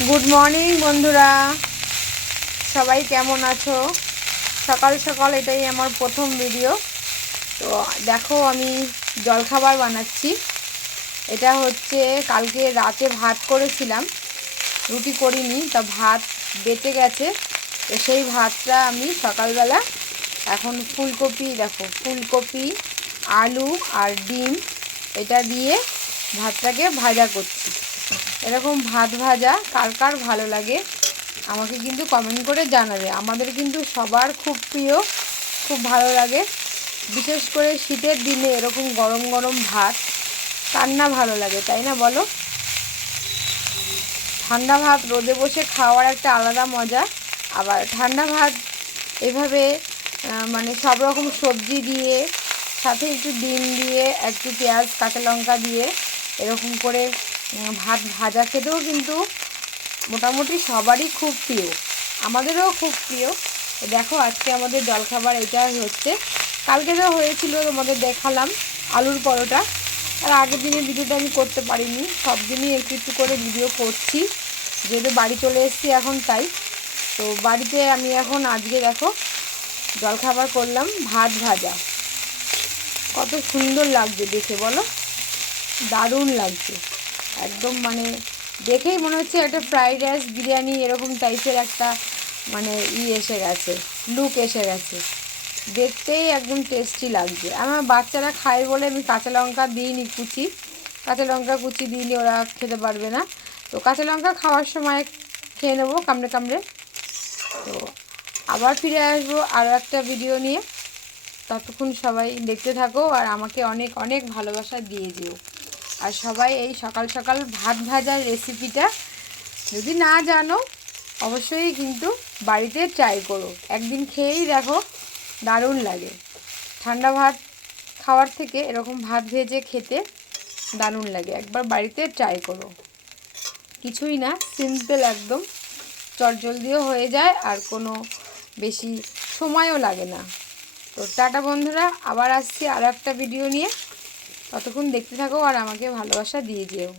Good morning বন্ধুরা, সবাই কেমন আছো? সকাল সকাল এটাই আমার প্রথম ভিডিও। তো দেখো, আমি জলখাবার বানাচ্ছি। এটা হচ্ছে কালকে রাতে ভাত করেছিলাম, রুটি করিনি, তা ভাত বেঁচে গেছে। তো সেই ভাতটা আমি সকালবেলা এখন ফুলকপি, আলু আর ডিম এটা দিয়ে ভাতটাকে ভাজা করছি। এরকম ভাত ভাজা কার কার ভালো লাগে আমাকে কিন্তু কমেন্ট করে জানাবে। আমাদের কিন্তু সবার খুব প্রিয়, খুব ভালো লাগে। বিশেষ করে শীতের দিনে এরকম গরম গরম ভাত কার না ভালো লাগে, তাই না বলো? ঠান্ডা ভাত রোদে বসে খাওয়ার একটা আলাদা মজা। আবার ঠান্ডা ভাত এভাবে মানে সব রকম সবজি দিয়ে, সাথে একটু ডিম দিয়ে, একটু পেঁয়াজ কাঁচা লঙ্কা দিয়ে এরকম করে ভাত ভাজা খেতেও কিন্তু মোটামুটি সবারই খুব প্রিয়, আমাদেরও খুব প্রিয়। দেখো, আজকে আমাদের জলখাবার এটাই হচ্ছে। কালকে তো হয়েছিল, তোমাদের দেখালাম আলুর পরোটা। আর আগের দিনের ভিডিওটা আমি করতে পারিনি, সব দিনই একটু একটু করে ভিডিও করছি, যেহেতু বাড়ি চলে এসেছি এখন, তাই। তো বাড়িতে আমি এখন আজকে দেখো জলখাবার করলাম ভাত ভাজা। কত সুন্দর লাগছে দেখে বলো, দারুণ লাগছে একদম। মানে দেখেই মনে হচ্ছে একটা ফ্রাইড রাইস বিরিয়ানি এরকম টাইপের একটা মানে এসে গেছে, লুক এসে গেছে। দেখতেই একদম টেস্টি লাগছে। আমার বাচ্চারা খায় বলে আমি কাঁচা লঙ্কা দিইনি, কাঁচা লঙ্কা কুচি দিইনি, ওরা খেতে পারবে না। তো কাঁচা লঙ্কা খাওয়ার সময় খেয়ে নেবো কামড়ে কামড়ে। তো আবার ফিরে আসবো আরও একটা ভিডিও নিয়ে। ততক্ষণ সবাই দেখতে থাকো আর আমাকে অনেক অনেক ভালোবাসা দিয়ে যেও। আর সবাই এই সকাল সকাল ভাত ভাজার রেসিপিটা যদি না জানো, অবশ্যই কিন্তু বাড়িতে ট্রাই করো, একদিন খেয়েই দেখো, দারুণ লাগে। ঠান্ডা ভাত খাওয়ার থেকে এরকম ভাত ভেজে খেতে দারুণ লাগে, একবার বাড়িতে ট্রাই করো। কিছুই না, সিম্পল একদম, চটজলদিও হয়ে যায় আর কোনো বেশি সময়ও লাগে না। তো টাটা বন্ধুরা, আবার আসছি আর একটা ভিডিও নিয়ে। ততক্ষণ দেখতে থাকো আর আমাকে ভালোবাসা দিয়ে যেও।